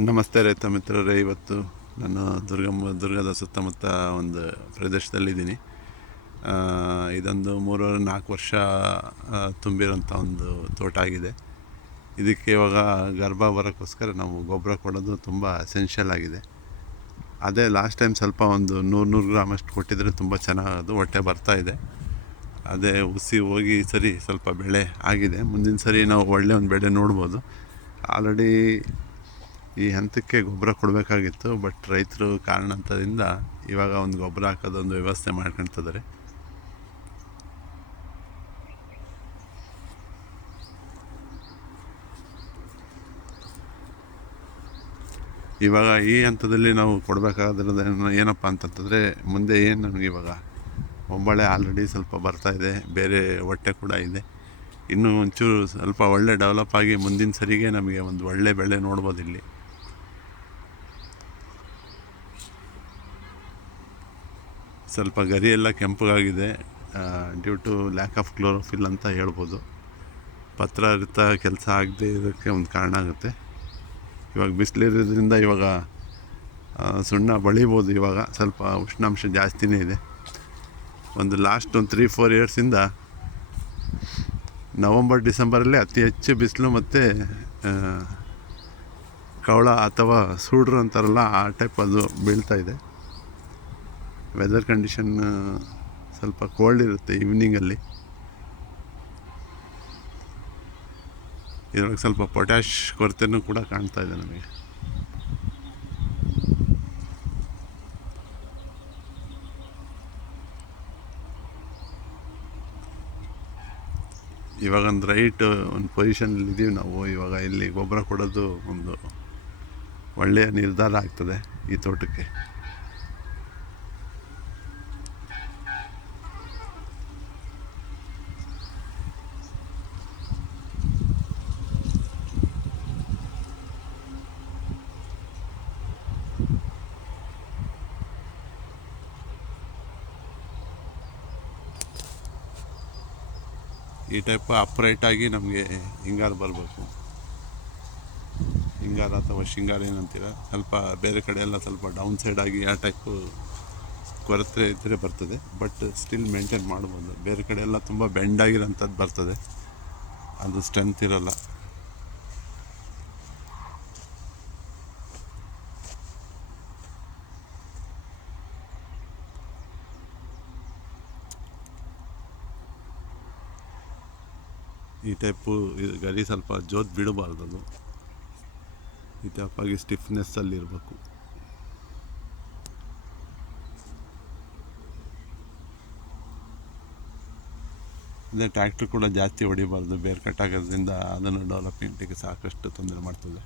ನಮಸ್ತೆ ರೈತ ಮಿತ್ರರೇ. ಇವತ್ತು ನಾನು ದುರ್ಗದ ಸುತ್ತಮುತ್ತ ಒಂದು ಪ್ರದೇಶದಲ್ಲಿದ್ದೀನಿ. ಇದೊಂದು 3-4 ವರ್ಷ ತುಂಬಿರೋಂಥ ಒಂದು ತೋಟ ಆಗಿದೆ. ಇದಕ್ಕೆ ಇವಾಗ ಗರ್ಭ ಬರೋಕ್ಕೋಸ್ಕರ ನಾವು ಗೊಬ್ಬರ ಕೊಡೋದು ತುಂಬ ಎಸೆನ್ಷಿಯಲ್ ಆಗಿದೆ. ಅದೇ ಲಾಸ್ಟ್ ಟೈಮ್ ಸ್ವಲ್ಪ ಒಂದು 100 ಗ್ರಾಮ್ ಅಷ್ಟು ಕೊಟ್ಟಿದ್ದರೆ ತುಂಬ ಚೆನ್ನಾಗದು, ಹೊಟ್ಟೆ ಬರ್ತಾಯಿದೆ. ಅದೇ ಹುಸಿ ಹೋಗಿ ಸರಿ ಸ್ವಲ್ಪ ಬೆಳೆ ಆಗಿದೆ. ಮುಂದಿನ ಸರಿ ನಾವು ಒಳ್ಳೆಯ ಒಂದು ಬೆಳೆ ನೋಡ್ಬೋದು. ಆಲ್ರೆಡಿ ಈ ಹಂತಕ್ಕೆ ಗೊಬ್ಬರ ಕೊಡಬೇಕಾಗಿತ್ತು, ಬಟ್ ರೈತರು ಕಾರಣಾಂತರದಿಂದ ಇವಾಗ ಒಂದು ಗೊಬ್ಬರ ಹಾಕೋದೊಂದು ವ್ಯವಸ್ಥೆ ಮಾಡ್ಕೊಳ್ತಿದ್ದಾರೆ. ಇವಾಗ ಈ ಹಂತದಲ್ಲಿ ನಾವು ಕೊಡಬೇಕಾದ್ರದ್ದು ಏನಪ್ಪ ಅಂತಂತಂದರೆ, ಮುಂದೆ ಏನು ನಮಗೆ ಇವಾಗ ಹೊಂಬಾಳೆ ಆಲ್ರೆಡಿ ಸ್ವಲ್ಪ ಬರ್ತಾಯಿದೆ, ಬೇರೆ ಹೊಟ್ಟೆ ಕೂಡ ಇದೆ. ಇನ್ನೂ ಒಂಚೂರು ಸ್ವಲ್ಪ ಒಳ್ಳೆ ಡೆವಲಪ್ ಆಗಿ ಮುಂದಿನ ಸರಿಗೆ ನಮಗೆ ಒಂದು ಒಳ್ಳೆ ಬೆಳೆ ನೋಡ್ಬೋದು. ಇಲ್ಲಿ ಸ್ವಲ್ಪ ಗರಿ ಎಲ್ಲ ಕೆಂಪಗಾಗಿದೆ, due to lack of chlorophyll ಅಂತ ಹೇಳ್ಬೋದು. ಪತ್ರಹರಿತ ಕೆಲಸ ಆಗದೆ ಇರೋಕ್ಕೆ ಒಂದು ಕಾರಣ ಆಗುತ್ತೆ. ಇವಾಗ ಬಿಸಿಲಿರೋದ್ರಿಂದ ಇವಾಗ ಸುಣ್ಣ ಬಳಿಬೋದು. ಇವಾಗ ಸ್ವಲ್ಪ ಉಷ್ಣಾಂಶ ಜಾಸ್ತಿನೇ ಇದೆ. ಒಂದು ಲಾಸ್ಟ್ ಒಂದು 3-4 ಇಯರ್ಸಿಂದ ನವಂಬರ್-ಡಿಸೆಂಬರಲ್ಲಿ ಅತಿ ಹೆಚ್ಚು ಬಿಸಿಲು ಮತ್ತು ಕವಳ ಅಥವಾ ಸೂಡ್ರು ಅಂತಾರಲ್ಲ, ಆ ಟೈಪ್ ಅದು ಬೀಳ್ತಾಯಿದೆ. ವೆದರ್ ಕಂಡೀಷನ್ ಸ್ವಲ್ಪ ಕೋಲ್ಡ್ ಇರುತ್ತೆ ಈವ್ನಿಂಗಲ್ಲಿ. ಇದ್ರೊಳಗೆ ಸ್ವಲ್ಪ ಪೊಟ್ಯಾಶ್ ಕೊರತೆನೂ ಕೂಡ ಕಾಣ್ತಾ ಇದೆ ನಮಗೆ. ಇವಾಗ ಒಂದು ಒಂದು ಪೊಸಿಷನಲ್ಲಿ ಇದ್ದೀವಿ ನಾವು. ಇವಾಗ ಇಲ್ಲಿ ಗೊಬ್ಬರ ಕೊಡೋದು ಒಂದು ಒಳ್ಳೆಯ ನಿರ್ಧಾರ ಆಗ್ತದೆ ಈ ತೋಟಕ್ಕೆ. ಈ ಟೈಪ್ ಅಪ್ರೈಟಾಗಿ ನಮಗೆ ಹಿಂಗಾರು ಬರಬೇಕು. ಹಿಂಗಾರು ಅಥವಾ ಶಿಂಗಾರು ಏನಂತೀರ, ಸ್ವಲ್ಪ ಬೇರೆ ಕಡೆ ಎಲ್ಲ ಸ್ವಲ್ಪ ಡೌನ್ ಸೈಡ್ ಆಗಿ ಆ ಟೈಪು ಕೊರತೆ ಇದ್ದರೆ ಬರ್ತದೆ. ಬಟ್ ಸ್ಟಿಲ್ ಮೇಂಟೈನ್ ಮಾಡ್ಬೋದು. ಬೇರೆ ಕಡೆ ಎಲ್ಲ ತುಂಬ ಬೆಂಡಾಗಿರೋಂಥದ್ದು ಬರ್ತದೆ, ಅದು ಸ್ಟ್ರೆಂತ್ ಇರೋಲ್ಲ. ಈ ಟೈಪು ಗರಿ ಸ್ವಲ್ಪ ಜೋತ್ ಬಿಡಬಾರ್ದು, ಅದು ಈ ಟೈಪಾಗಿ ಸ್ಟಿಫ್ನೆಸ್ಸಲ್ಲಿರಬೇಕು. ಅದೇ ಟ್ರ್ಯಾಕ್ಟ್ರ್ ಕೂಡ ಜಾಸ್ತಿ ಹೊಡಿಬಾರ್ದು, ಬೇರೆ ಕಟ್ಟಾಗೋದ್ರಿಂದ ಅದನ್ನು ಡೆವಲಪ್ಮೆಂಟಿಗೆ ಸಾಕಷ್ಟು ತೊಂದರೆ ಮಾಡ್ತದೆ.